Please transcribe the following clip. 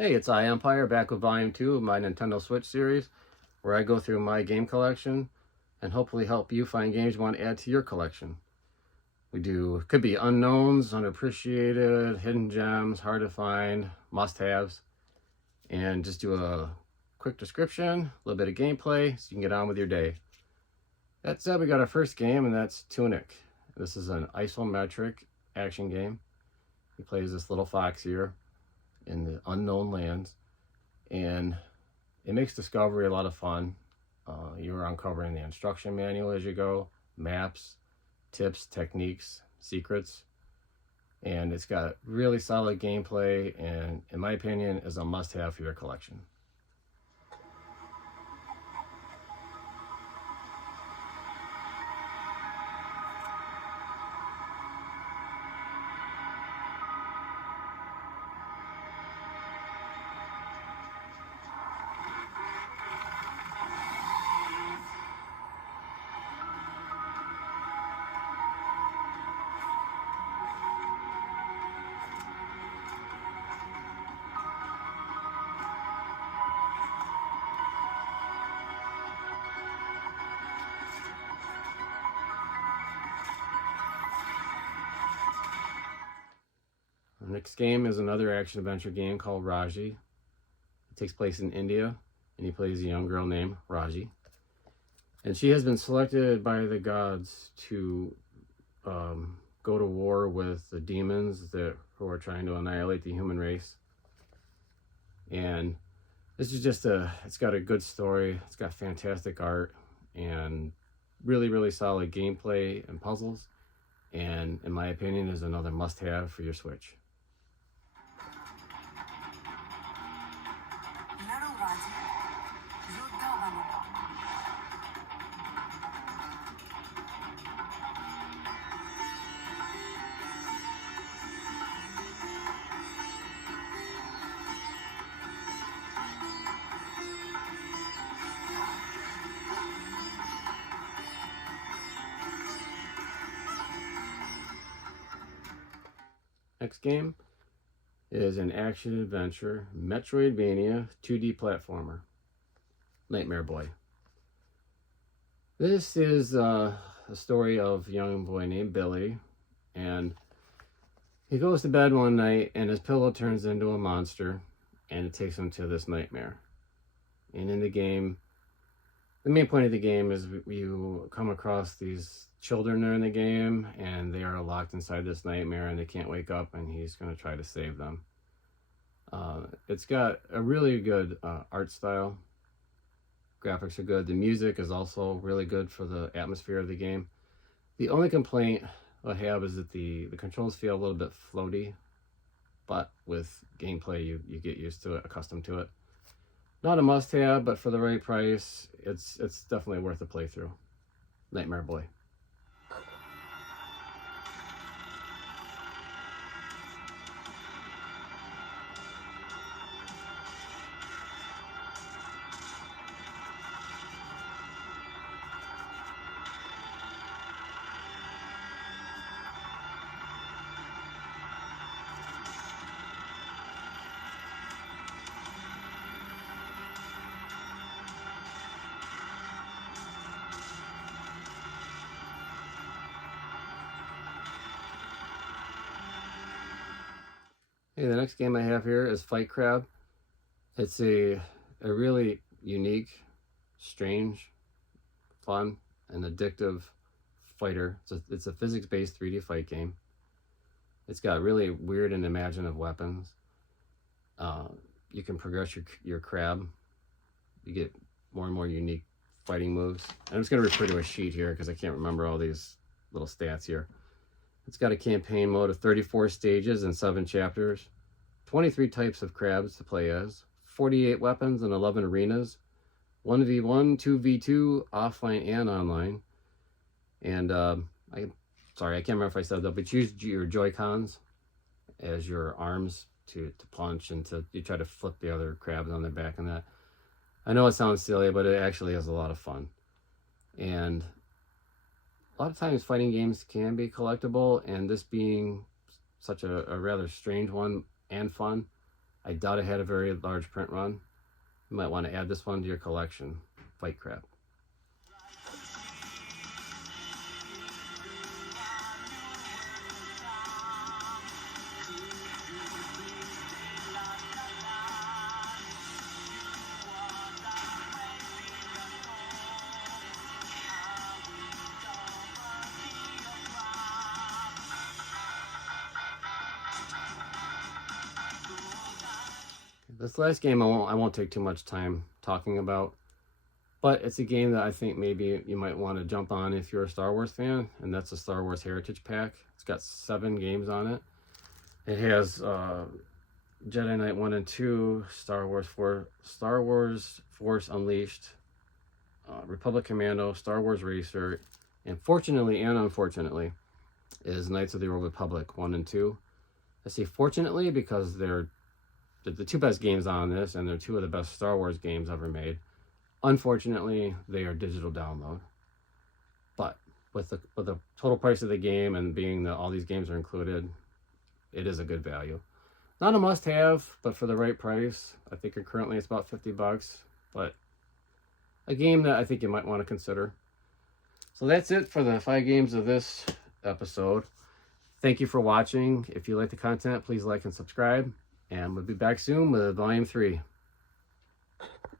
Hey, it's iEmpire back with Volume 2 of my Nintendo Switch series, where I go through my game collection and hopefully help you find games you want to add to your collection. Could be unknowns, unappreciated, hidden gems, hard to find, must-haves, and just do a quick description, a little bit of gameplay, so you can get on with your day. That said, we got our first game, and that's Tunic. This is an isometric action game. He plays this little fox here in the unknown lands, and it makes discovery a lot of fun. You're uncovering the instruction manual as you go, maps, tips, techniques, secrets, and it's got really solid gameplay, and in my opinion is a must-have for your collection. The next game is another action-adventure game called Raji. It takes place in India, and he plays a young girl named Raji. And she has been selected by the gods to go to war with the demons who are trying to annihilate the human race. And this is it's got a good story, it's got fantastic art, and really, really solid gameplay and puzzles. And in my opinion, is another must-have for your Switch. Next game is an action-adventure Metroidvania 2D platformer, Nightmare Boy. This is a story of a young boy named Billy, and he goes to bed one night and his pillow turns into a monster, and it takes him to this nightmare. And in the game, the main point of the game is you come across these children are in the game, and they are locked inside this nightmare and they can't wake up, and he's going to try to save them. It's got a really good art style. Graphics are good. The music is also really good for the atmosphere of the game. The only complaint I have is that the controls feel a little bit floaty, but with gameplay you get used to it, accustomed to it. Not a must-have, but for the right price, it's definitely worth a playthrough. Nightmare Boy. Hey, the next game I have here is Fight Crab. It's a really unique, strange, fun, and addictive fighter. It's a physics-based 3D fight game. It's got really weird and imaginative weapons. You can progress your crab. You get more and more unique fighting moves. And I'm just going to refer to a sheet here because I can't remember all these little stats here. It's got a campaign mode of 34 stages and 7 chapters, 23 types of crabs to play as, 48 weapons and 11 arenas, 1v1, 2v2, offline and online. And I can't remember if I said that, but use your Joy-Cons as your arms to punch and you try to flip the other crabs on their back and that. I know it sounds silly, but it actually is a lot of fun. And a lot of times fighting games can be collectible, and this being such a rather strange one and fun, I doubt it had a very large print run. You might want to add this one to your collection. Fight Crab. This last game I won't take too much time talking about, but it's a game that I think maybe you might want to jump on if you're a Star Wars fan, and that's the Star Wars Heritage Pack. It's got 7 games on it. It has Jedi Knight 1 and 2, Star Wars Force Unleashed, Republic Commando, Star Wars Racer, and fortunately and unfortunately is Knights of the Old Republic 1 and 2. I say fortunately because they're the 2 best games on this, and they're 2 of the best Star Wars games ever made. Unfortunately, they are digital download. But with the total price of the game and being that all these games are included, it is a good value. Not a must-have, but for the right price, I think currently it's about $50. But a game that I think you might want to consider. So that's it for the 5 games of this episode. Thank you for watching. If you like the content, please like and subscribe. And we'll be back soon with Volume 3.